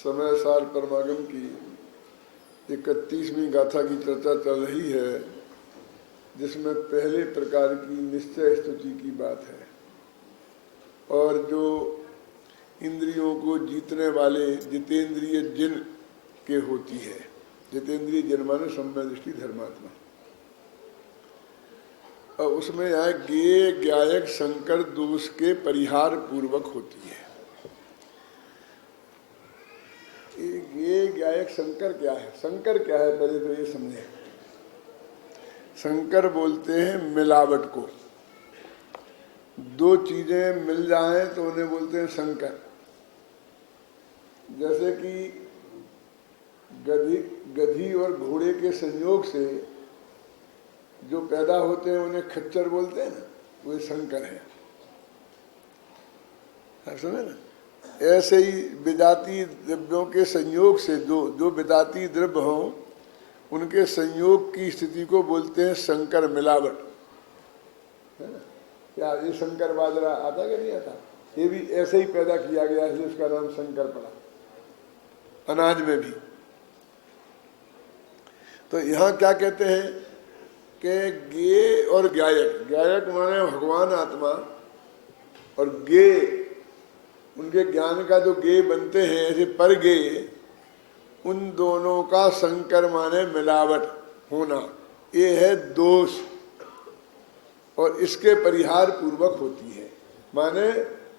समय सार परमागम की 31वीं गाथा की चर्चा चल रही है, जिसमें पहले प्रकार की निश्चय स्तुति की बात है। और जो इंद्रियों को जीतने वाले जितेंद्रिय जिन के होती है, जितेंद्रिय जिन माने सम्य दृष्टि धर्मात्मा, और उसमें यहाँ ज्ञेय ज्ञायक संकर दोष के परिहार पूर्वक होती है। ये ज्ञायक संकर क्या है? संकर क्या है पहले तो ये समझे। संकर बोलते हैं मिलावट को। दो चीजें मिल जाएं तो उन्हें बोलते हैं संकर। जैसे कि गधी और घोड़े के संयोग से जो पैदा होते हैं उन्हें खच्चर बोलते हैं ना, वो संकर है। आप समझे ना? ऐसे ही विजातीय द्रव्यों के संयोग से जो विजातीय द्रव्य हों उनके संयोग की स्थिति को बोलते हैं संकर मिलावट, है ना? क्या ये शंकर बाजरा आता कि नहीं आता? ये भी ऐसे ही पैदा किया गया है, इसका नाम शंकर पड़ा, अनाज में भी। तो यहाँ क्या कहते हैं कि ज्ञेय और ज्ञायक, ज्ञायक माने भगवान आत्मा, और ज्ञेय उनके ज्ञान का जो ज्ञेय बनते हैं, ऐसे पर ज्ञेय, उन दोनों का संकर माने मिलावट होना, ये है दोष, और इसके परिहार पूर्वक होती है। माने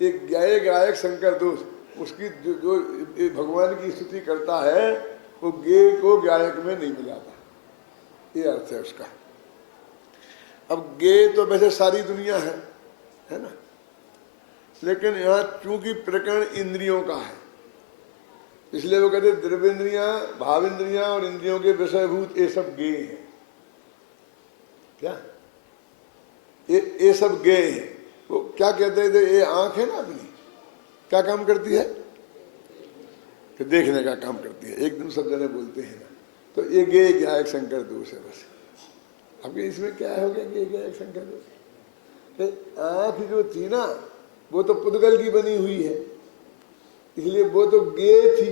एक ज्ञाय गायक संकर दोष, उसकी जो भगवान की स्तुति करता है वो ज्ञेय को ज्ञायक में नहीं मिलाता, ये अर्थ है उसका। अब ज्ञेय तो वैसे सारी दुनिया है ना, लेकिन यहाँ चूंकि प्रकरण इंद्रियों का है, इसलिए वो कहते द्रव्येंद्रियां, भावेंद्रियां और इंद्रियों के विषयभूत ये सब ज्ञेय है। क्या ये सब ज्ञेय है। वो क्या कहते थे, ये आंख है ना अपनी, क्या काम करती है? कि देखने का काम करती है। एक दिन सब जने बोलते हैं ना, तो ये ज्ञेय ज्ञायक संकर दोष है। बस आपके इसमें क्या हो गया ज्ञेय ज्ञायक संकर दोष? आंख जो थी ना वो तो पुद्गल की बनी हुई है, इसलिए वो तो ज्ञेय थी,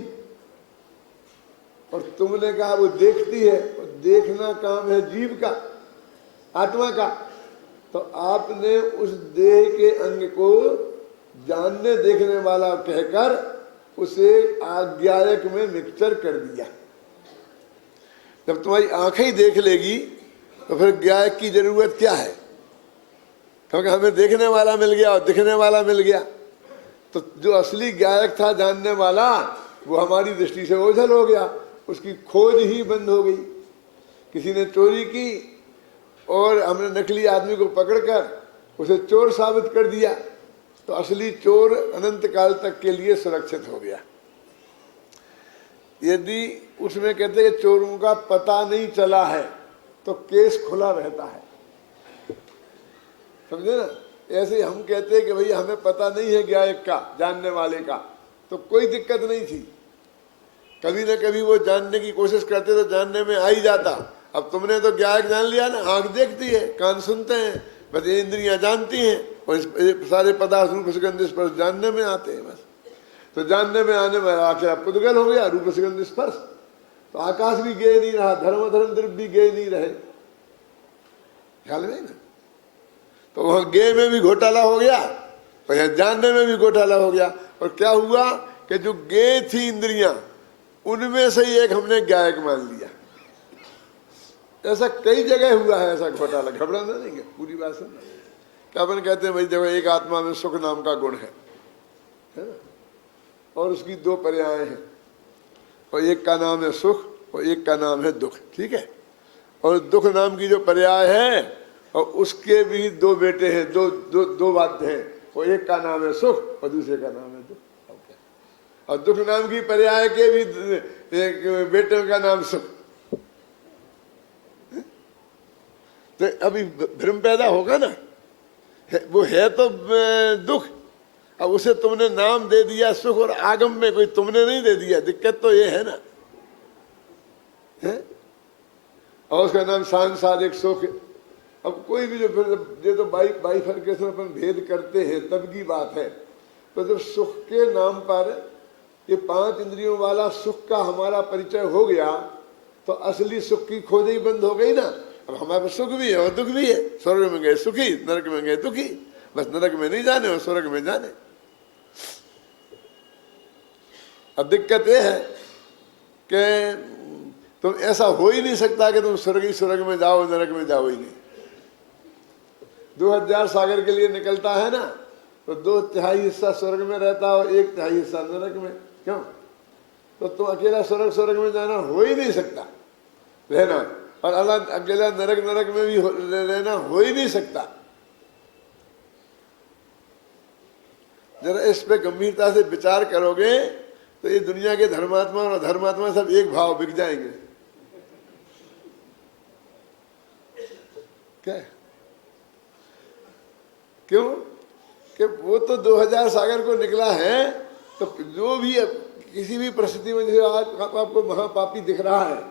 और तुमने कहा वो देखती है, और देखना काम है जीव का, आत्मा का। तो आपने उस देह के अंग को जानने देखने वाला कहकर उसे आज्ञायक में मिक्सचर कर दिया। जब तुम्हारी आंखें ही देख लेगी तो फिर ज्ञायक की जरूरत क्या है? क्योंकि हमें देखने वाला मिल गया और दिखने वाला मिल गया, तो जो असली ज्ञायक था जानने वाला, वो हमारी दृष्टि से ओझल हो गया, उसकी खोज ही बंद हो गई। किसी ने चोरी की और हमने नकली आदमी को पकड़कर उसे चोर साबित कर दिया, तो असली चोर अनंत काल तक के लिए सुरक्षित हो गया। यदि उसमें कहते हैं चोरों का पता नहीं चला है तो केस खुला रहता है, समझे ना? ऐसे हम कहते हैं कि भैया हमें पता नहीं है ज्ञायक का, जानने वाले का, तो कोई दिक्कत नहीं थी। कभी न कभी वो जानने की कोशिश करते तो जानने में आ ही जाता। अब तुमने तो ज्ञायक जान लिया ना, आंख देखती है, कान सुनते हैं, बस ये इंद्रियां जानती हैं, और इस सारे पदार्थ रूप सुगंध स्पर्श जानने में आते हैं बस। तो जानने में आने में आके पुद्गल हो गया, रूप सुगंध स्पर्श। तो आकाश भी ज्ञेय नहीं रहा, धर्म द्रव्य भी ज्ञेय नहीं रहे, ख्याल में ना? तो वहां ज्ञेय में भी घोटाला हो गया और यहाँ जानने में भी घोटाला हो गया। और क्या हुआ कि जो ज्ञेय थी इंद्रियां, उनमें से ही एक हमने ज्ञायक मान लिया। ऐसा कई जगह हुआ है, ऐसा घोटाला। घबराना नहीं है, पूरी बात सुनना। क्या अपन कहते हैं भाई देखो, एक आत्मा में सुख नाम का गुण है ना, और उसकी दो पर्याय हैं, और एक का नाम है सुख और एक का नाम है दुख, ठीक है? और दुख नाम की जो पर्याय है, और उसके भी दो बेटे हैं, दो बातें हैं, और एक का नाम है सुख और दूसरे का नाम है दुख। और दुख नाम की पर्याय के भी एक बेटे का नाम सुख। तो अभी भ्रम पैदा होगा ना, वो है तो दुख, अब उसे तुमने नाम दे दिया सुख, और आगम में कोई तुमने नहीं दे दिया। दिक्कत तो ये है ना, है? और उसका नाम सांसारिक सुख। अब कोई भी जो फिर ये तो बाइफरकेशन अपन भेद करते हैं तब की बात है। तो जब सुख के नाम पर ये 5 इंद्रियों वाला सुख का हमारा परिचय हो गया तो असली सुख की खोज ही बंद हो गई ना। अब हमारे पास सुख भी है और दुख भी है। स्वर्ग में गए सुखी, नरक में गए दुखी। बस नरक में नहीं जाने और स्वर्ग में जाने। अब दिक्कत यह है कि तुम ऐसा हो ही नहीं सकता कि तुम स्वर्ग में जाओ, नरक में जाओ ही नहीं। 2000 सागर के लिए निकलता है ना, तो 2/3 हिस्सा स्वर्ग में रहता हो, 1/3 हिस्सा नरक में। क्यों? तो तुम अकेला स्वर्ग में जाना हो ही नहीं सकता, रहना, और अकेला नरक में भी रहना हो ही नहीं सकता। जरा इस पे गंभीरता से विचार करोगे तो ये दुनिया के धर्मात्मा और अधर्मात्मा सब एक भाव बिक जाएंगे। क्या? क्यों? कि वो तो 2000 सागर को निकला है, तो जो भी किसी भी परिस्थिति में, जैसे आज आपको महापापी दिख रहा है,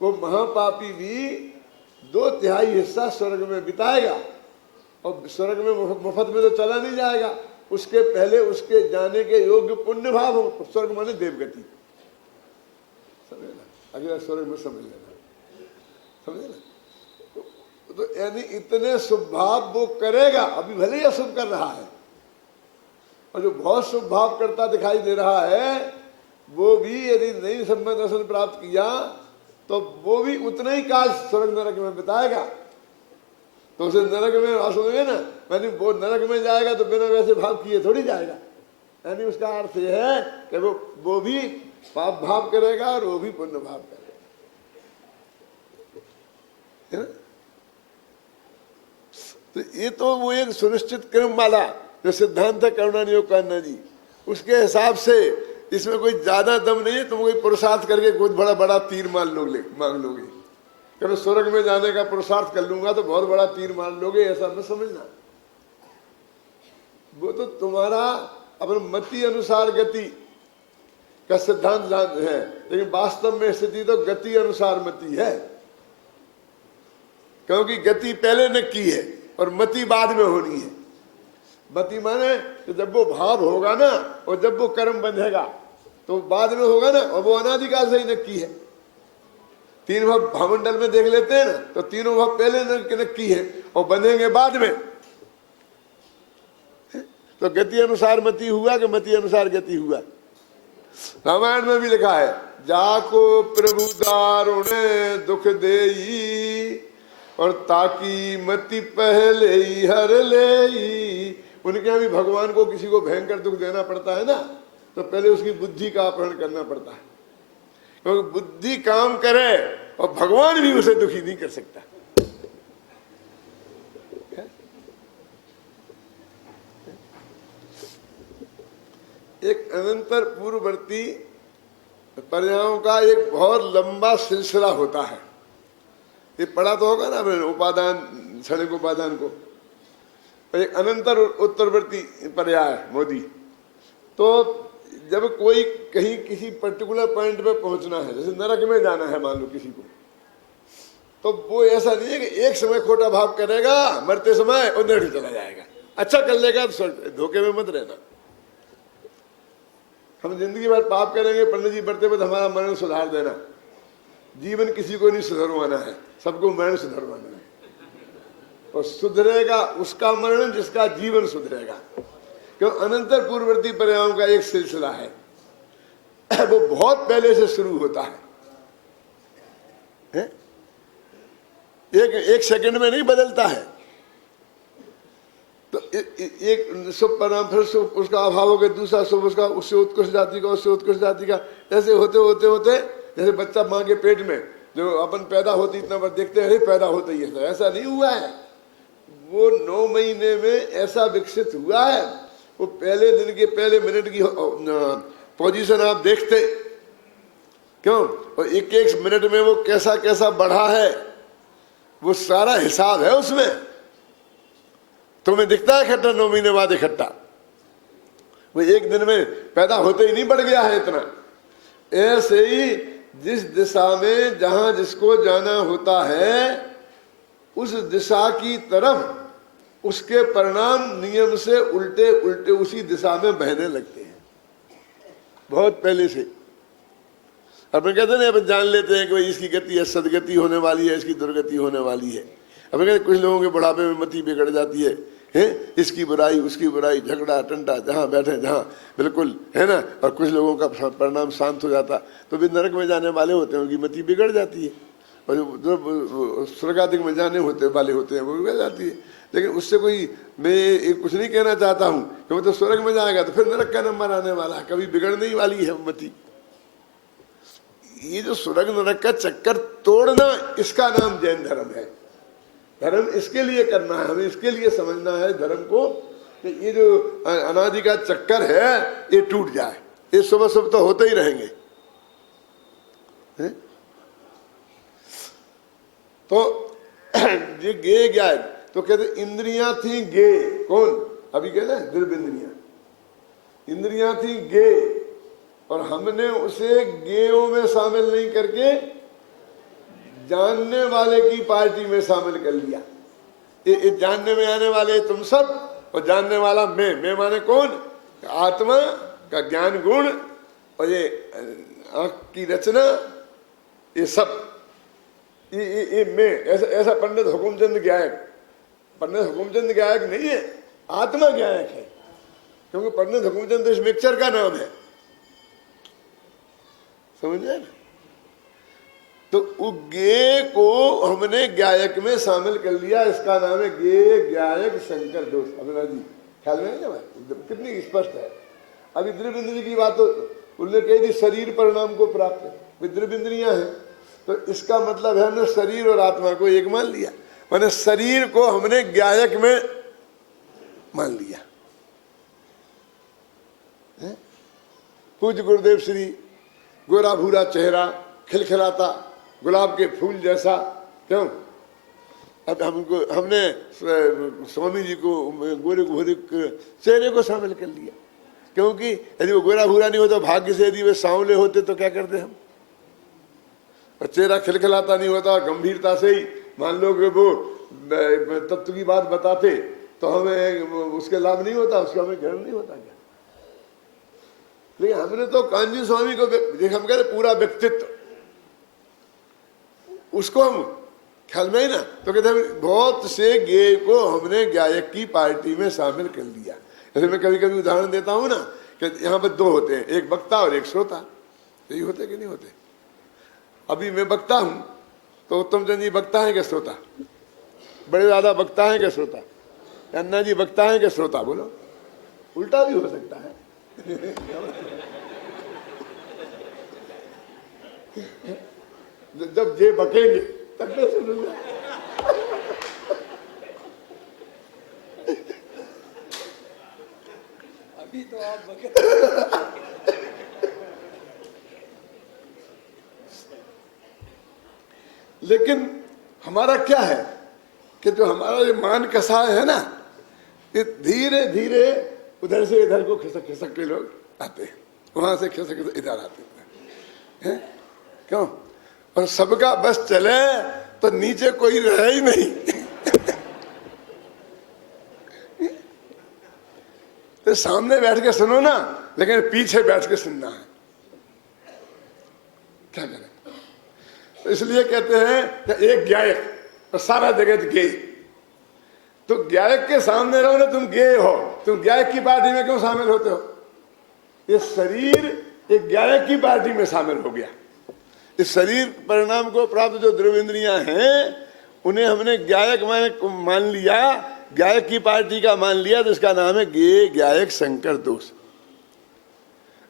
वो महापापी भी 2/3 हिस्सा स्वर्ग में बिताएगा। और स्वर्ग में मुफ्त में तो चला नहीं जाएगा, उसके पहले उसके जाने के योग्य पुण्य भाव हो। स्वर्ग माने देवगति, समझ लेना, अगला स्वर्ग में समझ लेना, समझ लेना। तो यानी इतने शुभ भाव वो करेगा, अभी भले ही अशुभ कर रहा है, और जो बहुत शुभ भाव करता दिखाई दे रहा है, वो भी यदि नई संबंध दर्शन प्राप्त किया तो वो भी उतना ही काल स्वर्ग नरक में बिताएगा। तो उसे नरक में असुनेंगे ना, यानी वो नरक में जाएगा तो बिना वैसे भाव किए थोड़ी जाएगा। यानी उसका अर्थ यह है कि वो भी पाप भाव करेगा और वो भी पुण्य भाव करेगा, है ना। तो ये तो वो एक सुनिश्चित क्रम वाला जो सिद्धांत है करुणानियोग कान्हा जी, उसके हिसाब से इसमें कोई ज्यादा दम नहीं है। तुम कोई पुरुषार्थ करके बहुत बड़ा बड़ा तीर मांग लोगे कि मैं स्वर्ग में जाने का पुरुषार्थ कर लूंगा तो बहुत बड़ा तीर मार लोगे, ऐसा मत समझना। वो तो तुम्हारा अपने मति अनुसार गति का सिद्धांत है, लेकिन वास्तव में स्थिति तो गति अनुसार मति है। क्योंकि गति पहले नक्की है और मति बाद में होनी है। मति माने कि जब वो भाव होगा ना और जब वो कर्म बंधेगा तो बाद में होगा ना, और वो अनादिकाल से ही नक्की है। 3 भाव भावमंडल में देख लेते हैं ना, तो तीनों भाव पहले नक्की है और बंधेंगे बाद में। तो गति अनुसार मति हुआ कि मति अनुसार गति हुआ। रामायण में भी लिखा है, जाको प्रभु दारुण दुख देई और ताकि मति पहले ही हर लेई। उनके यहाँ भी भगवान को किसी को भयंकर दुख देना पड़ता है ना, तो पहले उसकी बुद्धि का अपहरण करना पड़ता है, क्योंकि बुद्धि काम करे और भगवान भी उसे दुखी नहीं कर सकता। एक अनंतर पूर्ववर्ती पर्यायों का एक बहुत लंबा सिलसिला होता है। ये पढ़ा तो होगा ना उपादान, क्षणिक उपादान को। एक अनंतर उत्तरवर्ती पर्याय मोदी। तो जब कोई कहीं किसी पर्टिकुलर पॉइंट पे पहुंचना है, जैसे नरक में जाना है मान लो किसी को, तो वो ऐसा नहीं है कि एक समय खोटा भाव करेगा मरते समय और नरक चला जाएगा। अच्छा कर लेगा तो धोखे में मत रहना। हम जिंदगी भर पाप करेंगे, पंडित जी बढ़ते बढ़ते हमारा मरण सुधार देना। जीवन किसी को नहीं सुधरवाना है, सबको मरण सुधरवाना है। और सुधरेगा उसका मरण जिसका जीवन सुधरेगा। क्यों? अनंतर पूर्ववर्ती पर्यायों का एक सिलसिला है, वो बहुत पहले से शुरू होता है, एक सेकंड में नहीं बदलता है। तो एक शुभ परिणाम, फिर शुभ उसका अभाव हो गया, दूसरा शुभ उसका, उससे उत्कृष्ट जाति का, उससे उत्कृष्ट जाति का, ऐसे होते होते होते जैसे बच्चा माँ के पेट में जो अपन पैदा होती इतना बार देखते हैं पैदा होता ही है, ऐसा नहीं हुआ है। वो 9 महीने में ऐसा विकसित हुआ है। वो पहले दिन के पहले मिनट की पोजीशन आप देखते, क्यों? और एक एक मिनट में वो कैसा कैसा बढ़ा है, वो सारा हिसाब है उसमें। तुम्हें दिखता है इकट्ठा 9 महीने बाद इकट्ठा, वो एक दिन में पैदा होते ही नहीं बढ़ गया है इतना। ऐसे ही जिस दिशा में जहां जिसको जाना होता है, उस दिशा की तरफ उसके परिणाम नियम से उल्टे उल्टे उसी दिशा में बहने लगते हैं। बहुत पहले से। अपन कहते हैं अपन जान लेते हैं कि भाई इसकी गति है, सदगति होने वाली है, इसकी दुर्गति होने वाली है। अपन कहते कुछ लोगों के बुढ़ापे में मति बिगड़ जाती है, इसकी बुराई उसकी बुराई, झगड़ा टंटा जहाँ बैठे जहाँ, बिल्कुल है ना। और कुछ लोगों का परिणाम शांत हो जाता, तो भी नरक में जाने वाले होते हैं, उनकी मति बिगड़ जाती है। और जो स्वर्गाधिक में जाने वाले होते हैं वो बिगड़ जाती है। लेकिन उससे कोई, मैं कुछ नहीं कहना चाहता हूँ कि वो तो स्वर्ग में जाएगा तो फिर नरक का नंबर आने वाला है, कभी बिगड़ने ही वाली है मति। ये जो स्वर्ग नरक का चक्कर तोड़ना, इसका नाम जैन धर्म है। धर्म इसके लिए करना है, हमें इसके लिए समझना है धर्म को कि ये जो अनादि का चक्कर है ये टूट जाए। ये सुबह सुबह तो होते ही रहेंगे, तो ये गे क्या है, तो कहते इंद्रियां थी गे, कौन अभी कहते हैं द्रव्य इंद्रियां, इंद्रियां थी गे, और हमने उसे गेयों में शामिल नहीं करके जानने वाले की पार्टी में शामिल कर लिया। ये जानने में आने वाले तुम सब, और जानने वाला मैं माने कौन, आत्मा का ज्ञान गुण, और ये आँख की रचना, ये सब ये मैं। ऐसा पंडित हुकुमचंद गायक, पंडित हुकुमचंद गायक नहीं है, आत्मा गायक है, क्योंकि पंडित हुकुमचंद इस मिक्सचर का नाम है, समझ रहे ना। तो गे को हमने गायक में शामिल कर लिया, इसका नाम है गे गायक शंकर दोष। अभिनव जी ख्याल में है कितनी स्पष्ट है। अभी द्रव्य इंद्रिय की बात तो उन्होंने कही थी, शरीर परिणाम को प्राप्त द्रव्य इंद्रियां हैं, तो इसका मतलब है हमने शरीर और आत्मा को एक मान लिया, मैंने शरीर को हमने गायक में मान लिया। पूज्य गुरुदेव श्री गोरा भूरा चेहरा, खिलखिलाता गुलाब के फूल जैसा, क्यों। अब हमने स्वामी जी को गोरे भूरे चेहरे को शामिल कर लिया, क्योंकि यदि वो गोरा भूरा नहीं होता, भाग्य से यदि वे सांवले होते तो क्या करते हम, और चेहरा खिलखिलाता नहीं होता, गंभीरता से ही मान लो कि वो तत्व की बात बताते तो हमें उसके लाभ नहीं होता, उसका हमें ग्रहण नहीं होता क्या। लेकिन हमने तो कांजी स्वामी को हम कह रहे पूरा व्यक्तित्व, उसको हम ख्याल में ही ना, तो कहते हैं बहुत से गे को हमने गायक की पार्टी में शामिल कर लिया। जैसे मैं कभी कभी उदाहरण देता हूँ ना कि यहाँ पर दो होते हैं, एक वक्ता और एक श्रोता, यही होते कि नहीं होते। अभी मैं वक्ता हूँ तो उत्तम चंद जी वक्ता है क्या श्रोता, बड़े दादा वक्ता है क्या श्रोता, अन्ना जी वक्ता है क्या श्रोता, बोलो। उल्टा भी हो सकता है जब जे बकेंगे तब तो सुनूंगा। अभी तो आप बके। लेकिन हमारा क्या है कि जो हमारा ये मान कसा है ना, ये धीरे धीरे उधर से इधर को खिसक खिसक के लोग आते हैं, वहां से खिसक खिसक इधर आते हैं, क्यों। और सबका बस चले तो नीचे कोई रहे ही नहीं तो सामने बैठ के सुनो ना, लेकिन पीछे बैठ के सुनना है, क्या करें। तो इसलिए कहते हैं कि एक गायक और सारा जगत गे, तो गायक के सामने रहो ना, तुम गे हो, तुम गायक की पार्टी में क्यों शामिल होते हो। ये शरीर एक गायक की पार्टी में शामिल हो गया। इस शरीर परिणाम को प्राप्त जो द्रव्य इंद्रियां हैं उन्हें हमने गायक मान लिया, गायक की पार्टी का मान लिया, तो इसका नाम है गे गायक शंकर दोष।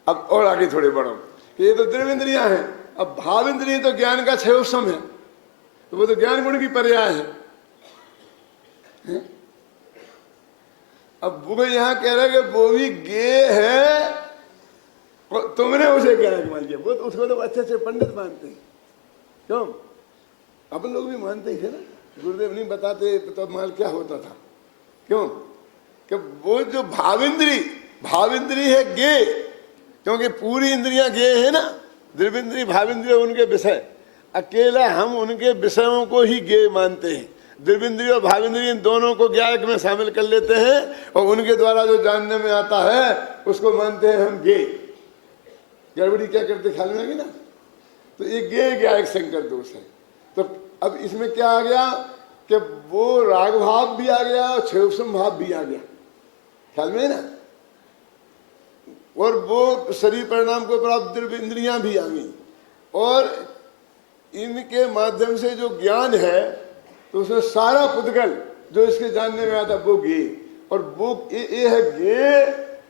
अब और आगे थोड़े बढ़ो, ये तो द्रव्य इंद्रियां हैं, अब भाव इंद्रिय तो ज्ञान का क्षयोपम है, तो वो तो ज्ञान गुण की पर्याय है। अब वो यहाँ कह रहे कि वो भी गे है, तुमने उसे गायक मान लिया, वो तो उसको लोग अच्छे से पंडित मानते हैं, क्यों। अपन लोग भी मानते ही थे ना, गुरुदेव नहीं बताते तो माल क्या होता था, क्यों कि वो जो भाविंद्री है गे, क्योंकि पूरी इंद्रियां गे है ना, द्रव्येंद्रिय भाविंद्रिय उनके विषय, अकेला हम उनके विषयों को ही गे मानते हैं। द्रव्येंद्रिय और भाविंद्रिय इन दोनों को गायक में शामिल कर लेते हैं, और उनके द्वारा जो जानने में आता है उसको मानते हैं हम गे। गड़बड़ी क्या करते ख्याल में आ गई ना। तो ये गे गायक शंकर दोष है। तो अब इसमें क्या आ गया कि वो राग भाव भी आ गया और छेवसम भाव भी आ गया, ख्याल में है ना। और वो शरीर परिणाम को प्राप्त द्रव्य इंद्रियां भी आ गई, और इनके माध्यम से जो ज्ञान है तो उसमें सारा पुद्गल जो इसके जानने में आता वो गे, और वो ये है गे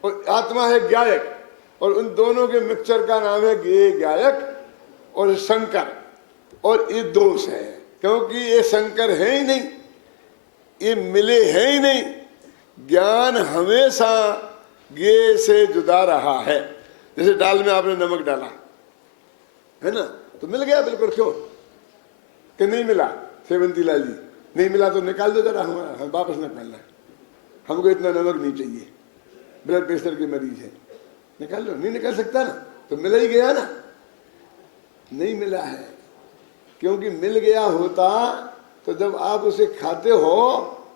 और आत्मा है गायक, और उन दोनों के मिक्सचर का नाम है गे गायक और शंकर। और ये दोष है क्योंकि ये शंकर है ही नहीं, ये मिले हैं ही नहीं। ज्ञान हमेशा गे से जुदा रहा है। जैसे दाल में आपने नमक डाला है ना, तो मिल गया बिल्कुल, क्यों कि नहीं मिला। सेवंती लाल जी, नहीं मिला तो निकाल दो जरा, हमारा हम वापस निकालना है, हमको इतना नमक नहीं चाहिए, ब्लड प्रेशर के मरीज है, निकाल लो। नहीं निकाल सकता ना, तो मिल ही गया ना। नहीं मिला है क्योंकि मिल गया होता तो जब आप उसे खाते हो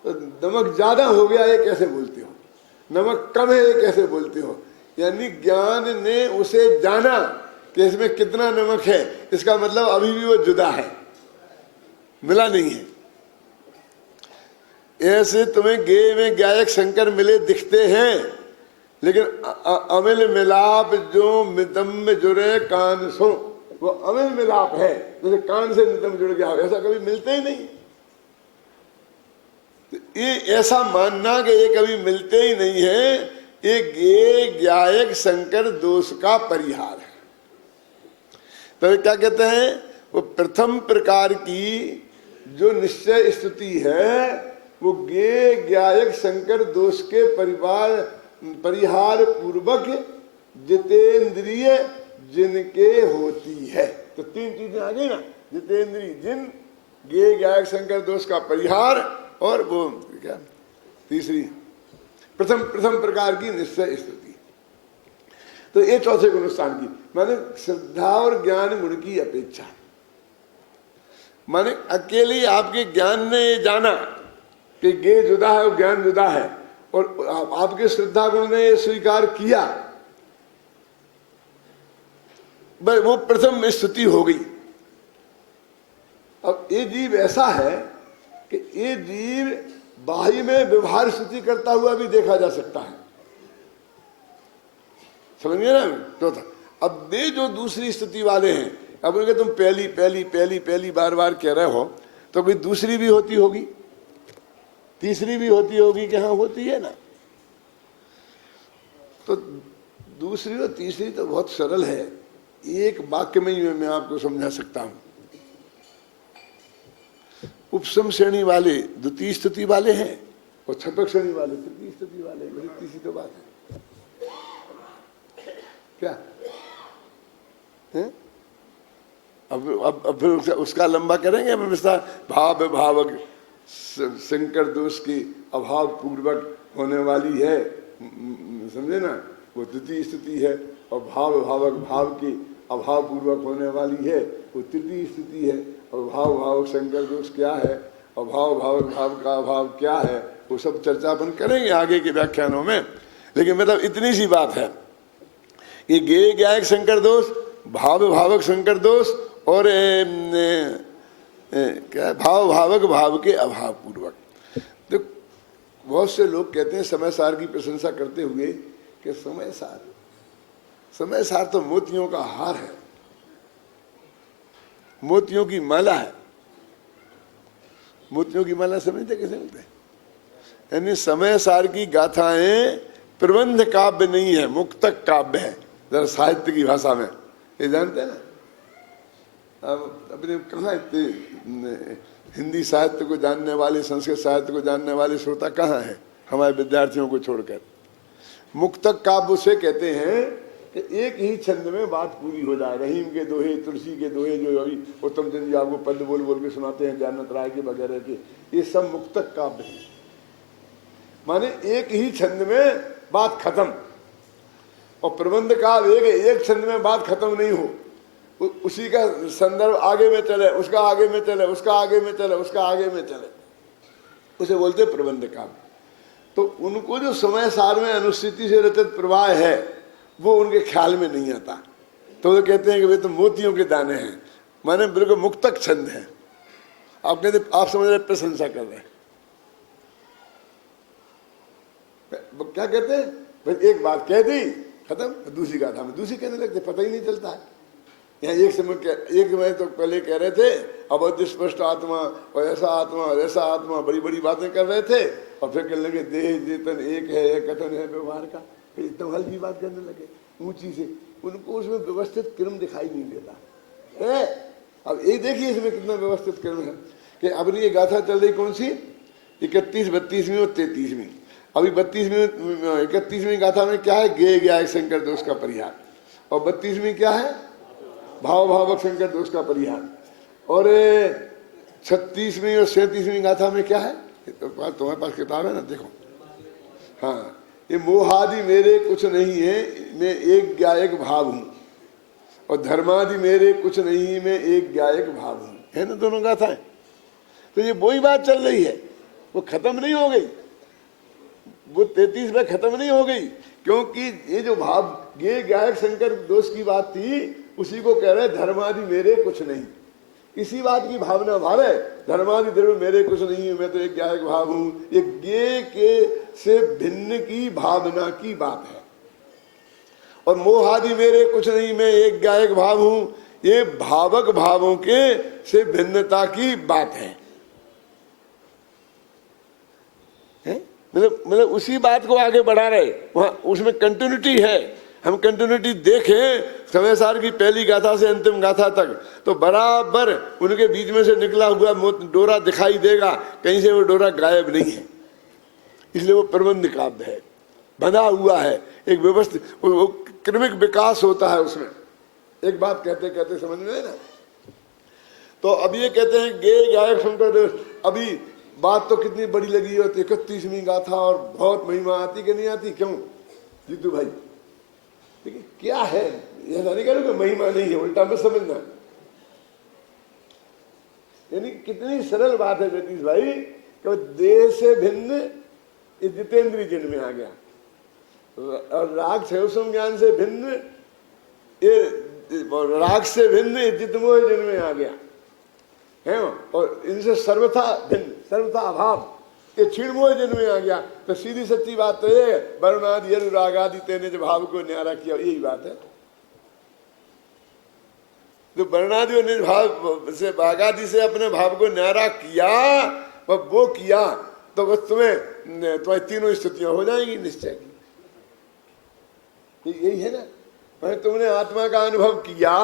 तो नमक ज्यादा हो गया ये कैसे बोलते हो, नमक कम है ये कैसे बोलते हो। यानी ज्ञान ने उसे जाना कि इसमें कितना नमक है, इसका मतलब अभी भी वो जुदा है, मिला नहीं है। ऐसे तुम्हें गे में गायक शंकर मिले दिखते हैं, लेकिन अमिल मिलाप जो मितम में जुड़े कान सो, वो अमिल मिलाप है, जैसे कान से नितम जुड़ गया हो, ऐसा कभी मिलते ही नहीं। तो ये ऐसा मानना कि ये कभी मिलते ही नहीं है, ये गे गायक शंकर दोष का परिहार है। तो क्या कहते हैं, वो प्रथम प्रकार की जो निश्चय स्तुति है वो गे गायक शंकर दोष के परिहार पूर्वक जितेंद्रिय जिनके होती है। तो तीन चीजें आ गई ना, जितेंद्रिय जिन, गे गायक शंकर दोष का परिहार, और वो क्या तीसरी प्रथम प्रकार की निश्चय स्तुति। तो ये चौथे गुण स्थान की माने श्रद्धा और ज्ञान गुण की अपेक्षा, माने अकेले आपके ज्ञान ने जाना कि गे जुदा है और ज्ञान जुदा है, और आपके श्रद्धा गुण ने स्वीकार किया, बस वो प्रथम स्तुति हो गई। अब ये जीव ऐसा है कि ये जीव बाह्य में व्यवहार स्तुति करता हुआ भी देखा जा सकता है, समझ गए ना। चौथा, अब वे जो दूसरी स्तुति वाले हैं, अब उनके तुम पहली पहली पहली पहली बार बार कह रहे हो, तो कोई दूसरी भी होती होगी, तीसरी भी होती होगी कि हाँ होती है ना। तो दूसरी और तीसरी तो बहुत सरल है, एक वाक्य में ही मैं आपको समझा सकता हूं। उपसम श्रेणी वाले द्वितीय स्तुति वाले हैं, और छपक श्रेणी वाले तृतीय स्तुति वाले, बड़ी तीसरी तो बात है क्या है? अब फिर उसका लंबा करेंगे अब विस्तार। भाव भावक शंकर दोष की अभाव पूर्वक होने वाली है, समझे ना, वो द्वितीय स्थिति है, और भाव भावक भाव की अभाव पूर्वक होने वाली है वो तृतीय स्थिति है। और भाव भावक शंकर दोष क्या है और भाव भावक भाव का अभाव क्या है, वो सब चर्चा अपन करेंगे आगे के व्याख्यानों में। लेकिन मतलब इतनी सी बात है कि गे गायक शंकर दोष, भाव भावक शंकर दोष, और क्या भाव भावक भाव के अभाव पूर्वक। तो बहुत से लोग कहते हैं समय सार की प्रशंसा करते हुए कि समय सार तो मोतियों का हार है, मोतियों की माला है। मोतियों की माला समझते कैसे मिलते हैं? यानी समय सार की गाथाएं प्रबंध काव्य नहीं है, मुक्तक काव्य है, जरा साहित्य की भाषा में, ये जानते हैं ना। अब अपने कहाँ इतने हिंदी साहित्य को जानने वाले, संस्कृत साहित्य को जानने वाले श्रोता कहाँ हैं हमारे विद्यार्थियों को छोड़कर। मुक्तक काव्य उसे कहते हैं कि एक ही छंद में बात पूरी हो जाए। रहीम के दोहे, तुलसी के दोहे जो अभी उत्तम चंद जी आपको पद बोल बोल के सुनाते हैं, जानत राय के वगैरह के, ये सब मुक्तक काव्य है। माने एक ही छंद में बात खत्म। और प्रबंध काव्य एक छंद में बात खत्म नहीं हो, उसी का संदर्भ आगे में चले, उसका आगे में चले, उसका आगे में चले, उसका आगे में चले, उसे बोलते प्रबंध काव्य। तो उनको जो समय सार में अनुस्थिति से रचित प्रवाह है वो उनके ख्याल में नहीं आता। तो वो कहते हैं कि वे तो मोतियों के दाने हैं, माने बिल्कुल मुक्तक छंद है। आप कहते, आप समझ रहे प्रशंसा कर रहे हैं। क्या कहते हैं भाई, एक बात कह दी खत्म, दूसरी गाथा में दूसरी कहने लगते, पता ही नहीं चलता है। यहाँ एक समय तो पहले कह रहे थे अबद्ध स्पष्ट आत्मा और ऐसा आत्मा और ऐसा आत्मा, बड़ी बड़ी बातें कर रहे थे, और फिर कहने लगे देह चेतन एक है, एक कथन है व्यवहार का। फिर इतना हल्की बात करने लगे ऊंची से, उनको उसमें व्यवस्थित क्रम दिखाई नहीं देता है। अब ये देखिए इसमें कितना व्यवस्थित क्रम है कि अब ये गाथा चल रही कौन सी, 31, 32वीं और 33वीं। अभी 31वीं गाथा में क्या है, गे गया एक शंकर दोष का परिहार, और 32वीं क्या है, भाव भावक शंकर दोष का परिहार, और 36वीं और 37वीं गाथा में क्या है, तुम्हारे पास किताब है ना, देखो। हाँ, ये मोहादि मेरे कुछ नहीं है, मैं एक गायक भाव हूँ, और धर्मादि मेरे कुछ नहीं, मैं एक गायक भाव हूँ, है ना दोनों गाथाएं। तो ये वही बात चल रही है, वो खत्म नहीं हो गई, वो 33 में खत्म नहीं हो गई, क्योंकि ये जो भाव ये गायक शंकर दोष की बात थी, उसी को कह रहे धर्मादि मेरे कुछ नहीं। इसी बात की भावना भाव है, धर्मादि द्रव्य मेरे कुछ नहीं है, मैं तो एक गायक भाव हूँ। ये गे के से भिन्न की भावना की बात है, और मोहादि मेरे कुछ नहीं, मैं एक गायक भाव हूँ, ये भावक भावों के से भिन्नता की बात है। मतलब उसी बात को आगे बढ़ा रहे, वहां उसमें कंटिन्यूटी है। हम कंटिन्यूटी देखें समय सार की पहली गाथा से अंतिम गाथा तक, तो बराबर उनके बीच में से निकला हुआ डोरा दिखाई देगा, कहीं से वो डोरा गायब नहीं है। इसलिए वो प्रबंध काव्य है, बंधा हुआ है, एक व्यवस्थित वो क्रमिक विकास होता है उसमें। एक बात कहते कहते समझ में ना, तो अब ये कहते हैं गे गायक शंकर। अभी बात तो कितनी बड़ी लगी है, 31वीं गाथा, और बहुत महिमा आती कि नहीं आती, क्यों जीतू भाई, ठीक है, क्या है, ऐसा नहीं करो कि महिमा नहीं है, उल्टा मत समझना। यानी कितनी सरल बात है जगदीश भाई, कि देह से भिन्न ये जितेंद्रीय जिन में आ गया, और राग क्षयोसम ज्ञान से भिन्न ये राग से भिन्न ये जितमोह जिन में आ गया है, और इनसे सर्वथा भिन्न, सर्वथा अभाव ये क्षीणमोह जिन में आ गया। तो सीधी सच्ची बात तो ये वर्णादि अनुराग आदि तेने जो भाव को न्यारा किया, यही बात है। जो वर्णादि और भाव से भागादि से अपने भाव को न्यारा किया, वो किया तो बस तुम्हारी तीनों स्थितियां हो जाएंगी निश्चय की। यही है ना, पर तुमने आत्मा का अनुभव किया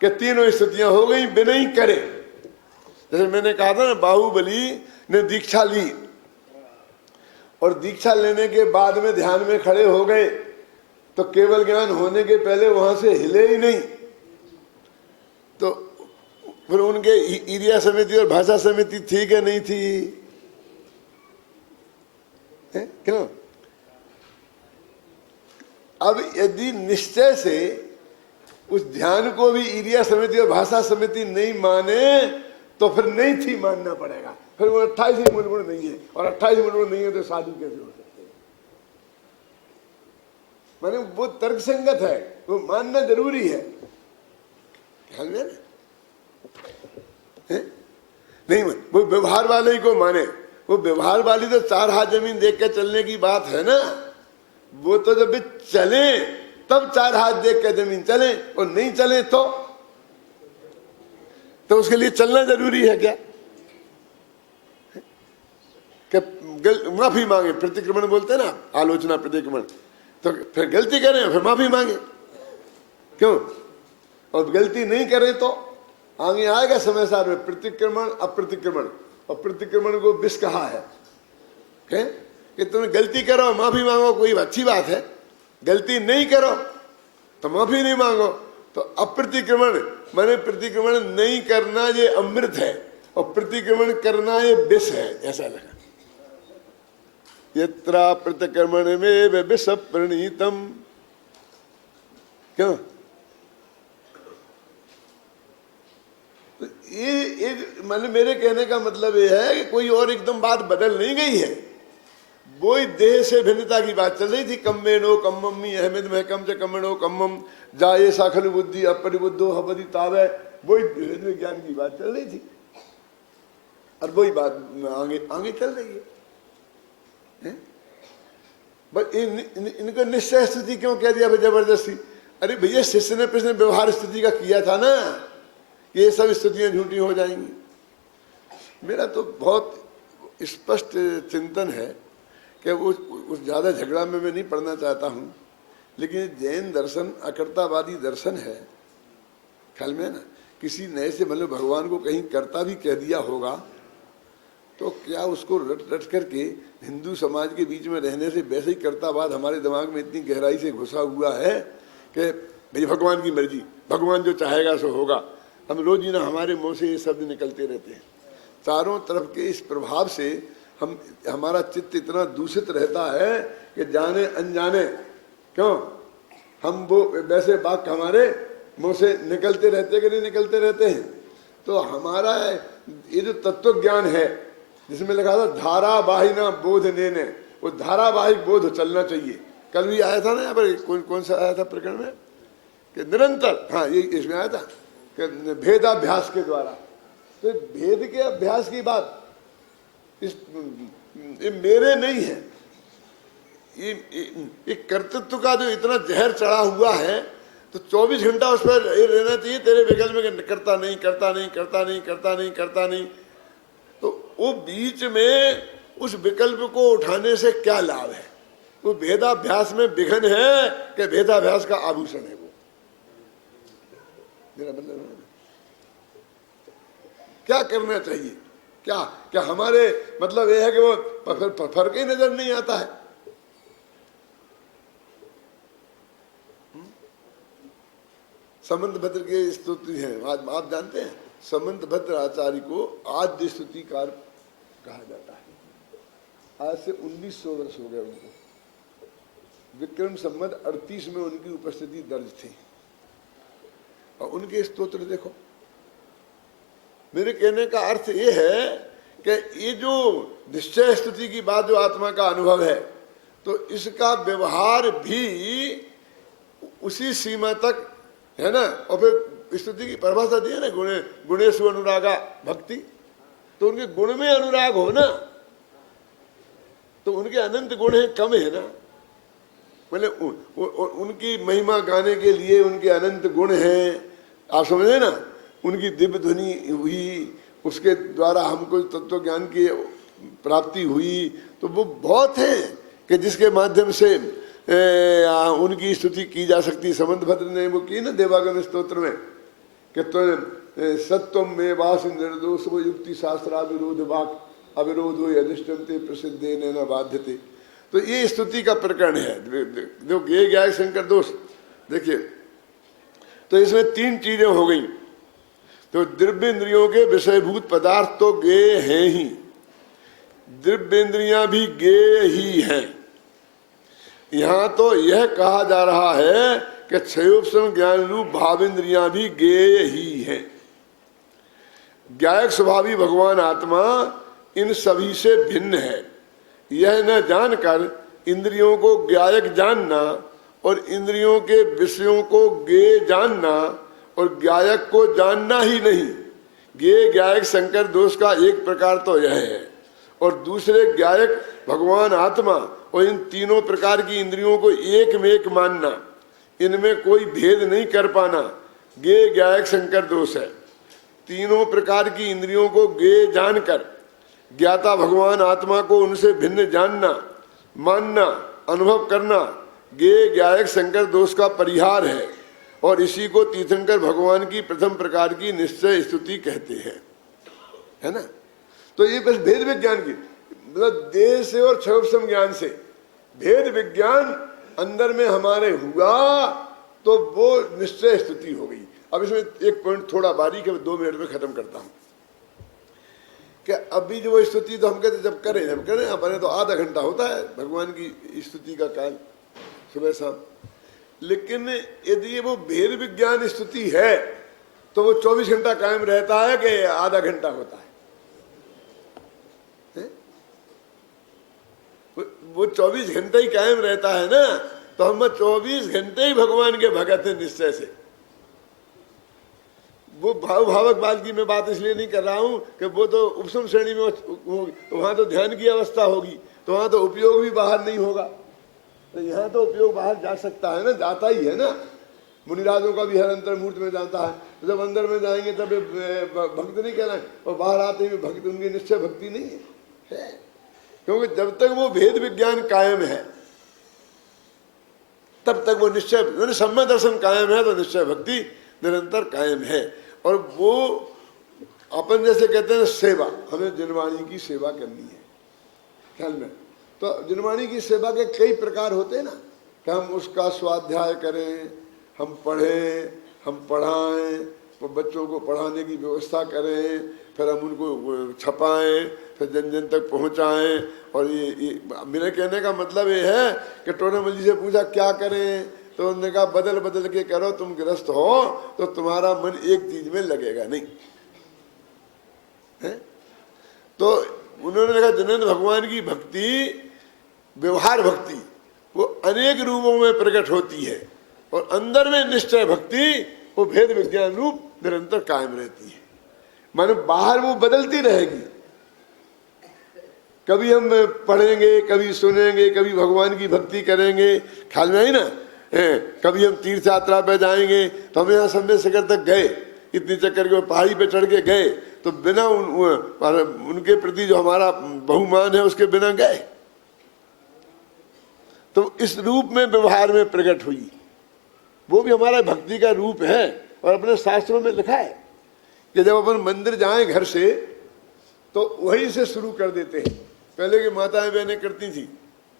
कि तीनों स्थितियां हो गई बिना ही करे। जैसे मैंने कहा था ना, बाहुबली ने दीक्षा ली, और दीक्षा लेने के बाद में ध्यान में खड़े हो गए, तो केवल ज्ञान होने के पहले वहां से हिले ही नहीं। तो फिर उनके ईरिया समिति और भाषा समिति थी कि नहीं थी, क्यों? अब यदि निश्चय से उस ध्यान को भी ईरिया समिति और भाषा समिति नहीं माने, तो फिर नहीं थी मानना पड़ेगा। फिर वो 28 मुड़मुड़ नहीं है, और 28 मुड़मुड़ नहीं है तो शादी कैसे हो सकती है? माने वो तर्कसंगत है, वो मानना जरूरी है। ख्याल में नहीं, वो व्यवहार वाले ही को माने। वो व्यवहार वाली तो 4 हाथ जमीन देख के चलने की बात है ना, वो तो जब चले तब 4 हाथ देख के जमीन चले, और नहीं चले तो उसके लिए चलना जरूरी है क्या? माफी मांगे, प्रतिक्रमण बोलते हैं ना, आलोचना प्रतिक्रमण, तो फिर गलती करें फिर माफी मांगे, क्यों? और गलती नहीं करें तो आगे आएगा समय सार में प्रतिक्रमण अप्रतिक्रमण, और प्रतिक्रमण को विष कहा है कि तुम्हें गलती करो माफी मांगो, कोई अच्छी बात है। गलती नहीं करो तो माफी नहीं मांगो, तो अप्रतिक्रमण माने प्रतिक्रमण नहीं करना ये अमृत है, और प्रतिक्रमण करना ये विष है, ऐसा लगा। यत्रा प्रतिक्रमण में विष प्रणीतम, क्यों? ये माने मेरे कहने का मतलब ये है कि कोई और एकदम बात बदल नहीं गई है। वो ही देह से भिन्नता की बात चल रही थी। कम्मेनो कम्मम्मी अहमद में कम से कम्मेनो कम्मम जाए साखल बुद्धि अपरिबुद्धो हबरी तावे, वही भेद विज्ञान की बात चल रही थी और वही बात आगे आगे चल रही है। बस इनको निश्चय स्थिति क्यों कह दिया जबरदस्ती? अरे भैया शिष्य ने पिछले व्यवहार स्थिति का किया था ना, ये सब स्थितियां झूठी हो जाएंगी। मेरा तो बहुत स्पष्ट चिंतन है कि उस ज़्यादा झगड़ा में मैं नहीं पढ़ना चाहता हूँ, लेकिन जैन दर्शन अकर्तावादी दर्शन है, ख्याल में है ना। किसी नए से मतलब भगवान को कहीं कर्ता भी कह दिया होगा तो क्या उसको रट रट करके हिंदू समाज के बीच में रहने से वैसे ही कर्तावाद हमारे दिमाग में इतनी गहराई से घुसा हुआ है कि भाई भगवान की मर्जी, भगवान जो चाहेगा सो होगा। हम रोज ही ना हमारे मुँह से ये शब्द निकलते रहते हैं। चारों तरफ के इस प्रभाव से हमारा चित्त इतना दूषित रहता है कि जाने अनजाने क्यों हम वो वैसे वाक्य हमारे मुँह से निकलते रहते कि नहीं निकलते रहते हैं। तो हमारा ये जो तत्व ज्ञान है जिसमें लिखा था धारावाहिना बोध नेने, वो धारावाहिक बोध चलना चाहिए। कल भी आया था ना यहाँ पर, कौन सा आया था प्रकरण में कि निरंतर, हाँ ये इसमें आया था कि भेदाभ्यास के द्वारा। तो भेद के अभ्यास की बात ये मेरे नहीं है। ये कर्तृत्व का जो इतना जहर चढ़ा हुआ है तो 24 घंटा उस पर रहना चाहिए तेरे विकल्प में, करता नहीं करता नहीं करता नहीं करता नहीं करता नहीं। तो वो बीच में उस विकल्प को उठाने से क्या लाभ है? वो भेदाभ्यास में विघन है कि भेदाभ्यास का आभूषण है वो? मेरा मतलब है क्या करना चाहिए? क्या हमारे मतलब ये है कि वो फर्क ही नजर नहीं आता है? समंत भद्र के स्तुति हैं, आप जानते हैं समंत भद्र आचार्य को आद्य स्तुतिकार कहा जाता है। आज से 1900 वर्ष हो गए उनको। विक्रम संवत 38 में उनकी उपस्थिति दर्ज थी और उनके स्तोत्र देखो। मेरे कहने का अर्थ ये है कि ये जो निश्चय स्तुति की बात जो आत्मा का अनुभव है, तो इसका व्यवहार भी उसी सीमा तक है ना। और फिर स्तुति की परिभाषा दी है ना, गुणेषु अनुरागा भक्ति, तो उनके गुण में अनुराग हो ना, तो उनके अनंत गुण है, कम है ना। मतलब उनकी महिमा गाने के लिए उनके अनंत गुण हैं, आप समझे ना। उनकी दिव्य ध्वनि हुई, उसके द्वारा हमको तत्व ज्ञान की प्राप्ति हुई, तो वो बहुत है कि जिसके माध्यम से उनकी स्तुति की जा सकती। समंत भद्र ने वो की ना देवागम स्तोत्र में कि तो सत्वम में वास निर्दोष युक्ति शास्त्राविरोध वाक अविरोधो यदिष्टन्ते प्रसिद्धे न बाध्यते। तो ये स्तुति का प्रकरण है जो गे गायक शंकर दोष। देखिए तो इसमें 3 चीजें हो गई। तो दिव्येंद्रियों के विषयभूत पदार्थ तो गे हैं ही, दिव्येंद्रियां भी गे ही हैं। यहाँ तो यह कहा जा रहा है कि क्षयोपम ज्ञान रूप भावेंद्रियां भी गेय ही हैं। ज्ञायक स्वभावी भगवान आत्मा इन सभी से भिन्न है। यह न जानकर इंद्रियों को ज्ञायक जानना और इंद्रियों के विषयों को गे जानना और ज्ञायक को जानना ही नहीं। गे ज्ञायक शंकर दोष का एक प्रकार तो यह है, और दूसरे ज्ञायक भगवान आत्मा और इन तीनों प्रकार की इंद्रियों को एक में एक मानना, इनमें कोई भेद नहीं कर पाना, गे ज्ञायक शंकर दोष है। तीनों प्रकार की इंद्रियों को गे जानकर ज्ञाता भगवान आत्मा को उनसे भिन्न जानना, मानना, अनुभव करना गे ज्ञायक शंकर दोष का परिहार है, और इसी को तीर्थंकर भगवान की प्रथम प्रकार की निश्चय स्तुति कहते हैं, है ना। तो ये बस भेद विज्ञान की मतलब देह से और क्षयोपम ज्ञान से भेद विज्ञान अंदर में हमारे हुआ तो वो निश्चय स्तुति हो गई। अब इसमें एक पॉइंट थोड़ा बारीक है, 2 मिनट में खत्म करता हूं कि अभी जो स्तुति तो हम कहते जब करें अपने तो आधा घंटा होता है भगवान की स्तुति का काल सुबह शाम। लेकिन यदि वो भेद विज्ञान स्तुति है तो वो 24 घंटा कायम रहता है कि आधा घंटा होता है? वो 24 घंटे ही कायम रहता है ना, तो हम 24 घंटे ही भगवान के भगत हैं निश्चय से। वो भावक बात की मैं बात इसलिए नहीं कर रहा हूं कि वो तो उपशम श्रेणी में होगी, तो वहां तो ध्यान की अवस्था होगी, तो वहां तो उपयोग भी बाहर नहीं होगा। तो यहाँ तो उपयोग बाहर जा सकता है ना, जाता ही है ना। मुनिराजों का भी हर अंतर्मूर्त में जाता है, तो जब अंदर में जाएंगे तब भक्त नहीं कहना है, और बाहर आते ही भक्त, उनकी निश्चय भक्ति नहीं है। क्योंकि जब तक वो भेद विज्ञान कायम है तब तक वो निश्चय सम्यक दर्शन कायम है, तो निश्चय भक्ति निरंतर कायम है। और वो अपन जैसे कहते हैं सेवा, हमें जिनवाणी की सेवा करनी है ख्याल में। तो जिनवाणी की सेवा के कई प्रकार होते हैं ना, कि हम उसका स्वाध्याय करें, हम पढ़ें, हम पढ़ाएं, तो बच्चों को पढ़ाने की व्यवस्था करें, फिर हम उनको छपाएं, फिर जन जन तक पहुंचाएं। और ये मेरे कहने का मतलब ये है कि टोनामल जी से पूछा क्या करें, तो उन्होंने कहा बदल बदल के करो, तुम गृहस्थ हो तो तुम्हारा मन एक चीज में लगेगा नहीं है। तो उन्होंने कहा जिनेंद्र भगवान की भक्ति, व्यवहार भक्ति, वो अनेक रूपों में प्रकट होती है, और अंदर में निश्चय भक्ति वो भेद विज्ञान रूप निरंतर कायम रहती है। मानो बाहर वो बदलती रहेगी, कभी हम पढ़ेंगे, कभी सुनेंगे, कभी भगवान की भक्ति करेंगे, ख्याल में आई ना। कभी हम तीर्थ यात्रा पे जाएंगे, तो हम यहाँ सम्मेद शिखर तक गए, इतनी चक्कर के पहाड़ी पे चढ़ के गए, तो बिना उनके प्रति जो हमारा बहुमान है उसके बिना गए। तो इस रूप में व्यवहार में प्रकट हुई, वो भी हमारा भक्ति का रूप है। और अपने शास्त्रों में लिखा है कि जब अपन मंदिर जाएं घर से, तो वहीं से शुरू कर देते हैं। पहले की माताएं बहनें करती थी,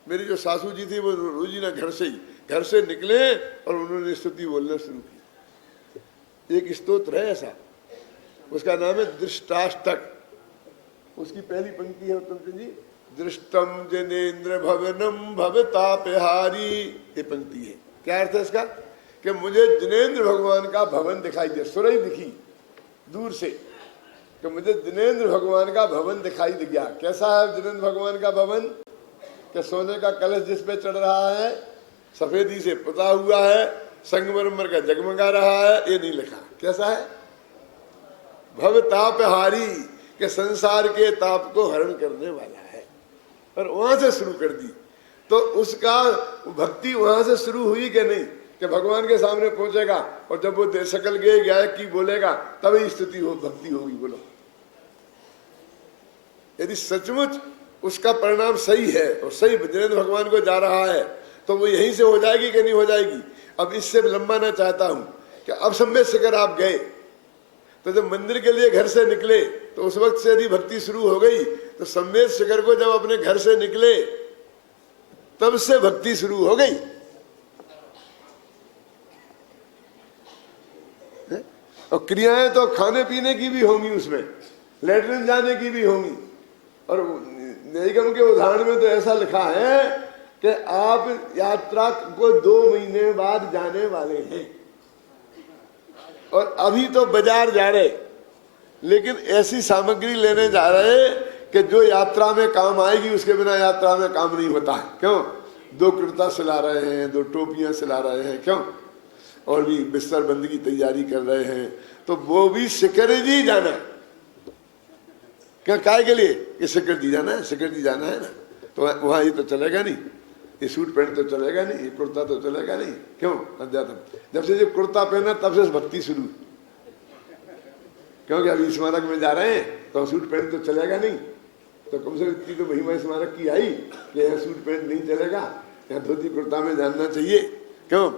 मेरी जो सासू जी थी वो रोजीना घर से निकले और उन्होंने स्तुति बोलना शुरू की। एक स्तोत्र है ऐसा, उसका नाम है दृष्टाष्टक। उसकी पहली पंक्ति है उत्तम चंद जी, दृष्टम जनेन्द्र भवनम भवतापहारी, ये पंक्ति है। क्या अर्थ है इसका, कि मुझे जिनेन्द्र भगवान का भवन दिखाई दिया, सुरई दिखी दूर से, कि मुझे जिनेन्द्र भगवान का भवन दिखाई दे गया। कैसा है जिनेन्द्र भगवान का भवन, कि सोने का कलश जिस पे चढ़ रहा है, सफेदी से पुता हुआ है, संगमरमर का जगमगा रहा है, ये नहीं लिखा। कैसा है, भव तापहारी, के संसार के ताप को हरण करने वाला है। और वहां से शुरू कर दी, तो उसका भक्ति वहां से शुरू हुई कि नहीं, कि भगवान के सामने पहुंचेगा और जब वो सकल गे गायक की बोलेगा तभी स्तुति हो, भक्ति होगी। बोलो, यदि सचमुच उसका परिणाम सही है और सही जिनेंद्र भगवान को जा रहा है, तो वो यहीं से हो जाएगी कि नहीं हो जाएगी। अब इससे लंबाना चाहता हूं कि अब सम्मेद शिखर आप गए, तो जब मंदिर के लिए घर से निकले, तो उस वक्त से यदि भक्ति शुरू हो गई, तो सम्मेद शिखर को जब अपने घर से निकले तब से भक्ति शुरू हो गई। और क्रियाएं तो खाने पीने की भी होंगी, उसमें लेटरिन जाने की भी होंगी। और निगम के उदाहरण में तो ऐसा लिखा है कि आप यात्रा को 2 महीने बाद जाने वाले हैं, और अभी तो बाजार जा रहे, लेकिन ऐसी सामग्री लेने जा रहे कि जो यात्रा में काम आएगी, उसके बिना यात्रा में काम नहीं होता है। क्यों, 2 कुर्ता सिला रहे हैं, 2 टोपियां सिला रहे हैं, क्यों, और भी बिस्तर बंदी की तैयारी कर रहे हैं। तो वो भी शिखर जी जाना, क्या काय के लिए, ये शिखर जी जाना है, शिखर जी जाना है ना, तो वहां ये तो चलेगा नहीं, ये सूट पैंट तो चलेगा नहीं, ये कुर्ता तो चलेगा नहीं। क्यों, अध्यात्म जब से ये कुर्ता पहना तब से भक्ति शुरू, क्योंकि अभी स्मारक में जा रहे हैं तो सूट पैंट तो चलेगा नहीं, तो कम से कम इतनी तो महिमा स्मारक की आई कि यहाँ सूट पैंट नहीं चलेगा, यहाँ धोती कुर्ता में जानना चाहिए। क्यों,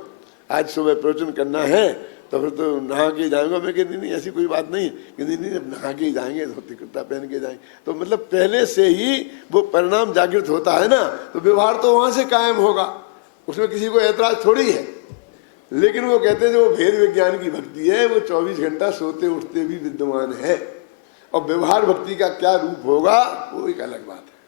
आज सुबह प्रवचन करना है तो फिर तो नहा के जाएंगे। मैं कहती नहीं, ऐसी कोई बात नहीं, कहती नहीं, जब नहा के ही जाएंगे, धोती कुर्ता पहन के जाएंगे। तो मतलब पहले से ही वो परिणाम जागृत होता है ना, तो व्यवहार तो वहां से कायम होगा, उसमें किसी को ऐतराज थोड़ी है। लेकिन वो कहते हैं जो भेद विज्ञान की भक्ति है, वो 24 घंटा सोते उठते भी विद्यमान है, और व्यवहार भक्ति का क्या रूप होगा वो एक अलग बात है।